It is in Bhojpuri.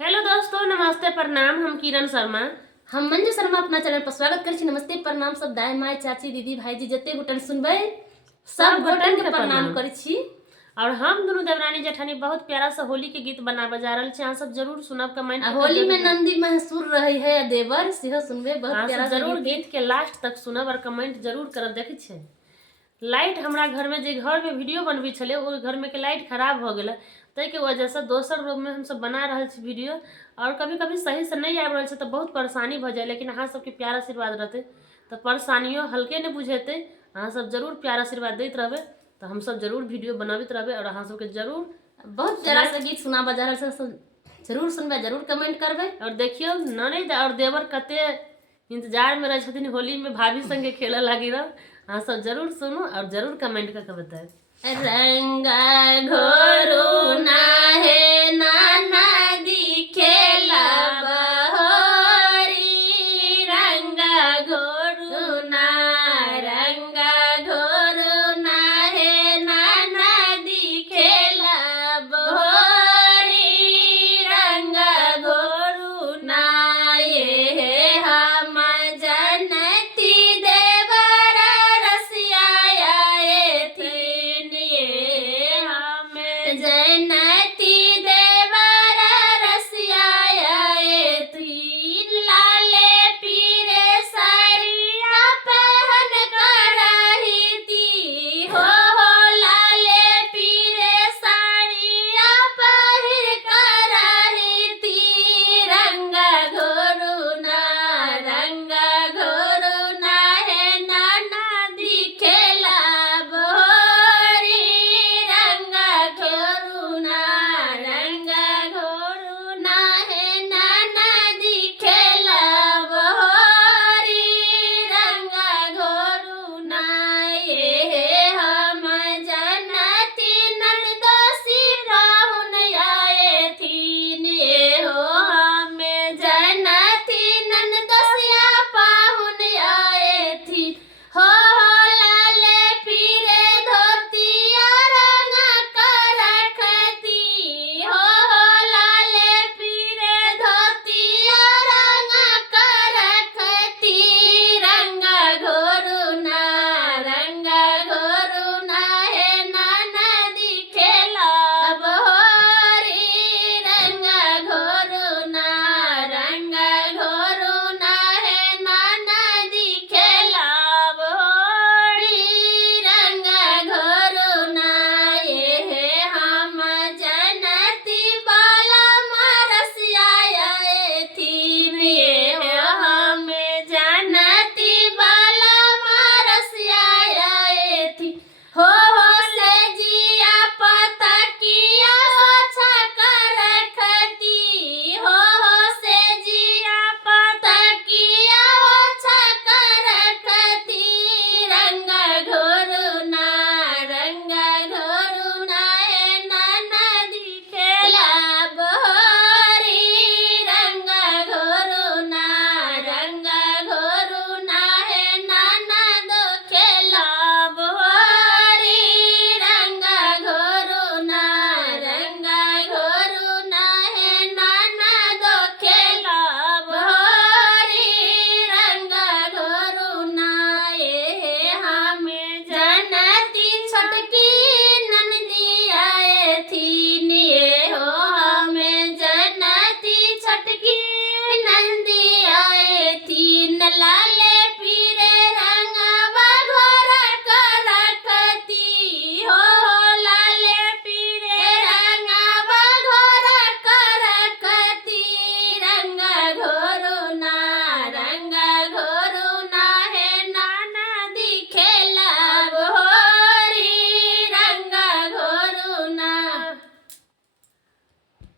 हेलो दोस्तों, नमस्ते प्रणाम। हम किरण शर्मा हम मंजू शर्मा अपना चैनल पर स्वागत कर छी। नमस्ते प्रणाम सब दाई माय चाची दीदी भाईजी जते गोटन सुनबे सब गोटन के प्रणाम कर छी। और हम दोनों देवरानी जेठानी बहुत प्यारा सा होली के गीत बना बजा रहल छी। अहाँ सब जरूर सुनब, कमेंट होली में नंदी महसूर रही है देवर सेहो सुनबे बहुत प्यारा जरूर गीत के लास्ट तक सुनब और कमेंट जरूर करब। देखे छे लाइट हमरा घर में जे घर में वीडियो बनबी छले वो घर में के लाइट खराब हो गया, तै के वजह से दोसर रूम में हम सब बना रहल छी वीडियो और कभी कभी सही से नहीं आब रहल छै तो बहुत परेशानी भ जाए। लेकिन अहाँ सबके प्यार आशीर्वाद रहते तो परेशानियों हल्के नहीं बुझेते। अहाँ सब जरूर प्यार आशीर्वाद देते रहबे तो हम सब जरूर वीडियो बनाबत रहबे और अहाँ सबके जरूर बहुत प्यारा सा गीत सुना बजा रहल छै, जरूर सुनबे जरूर कमेंट करबे। और देखियो ननद और देवर कते इंतजार में रहे छथिन होली में भाभी संगे खेले लागी रह। अहाँ सब जरूर सुनो और जरूर कमेंट करके बताए। रंगा घोरू ना है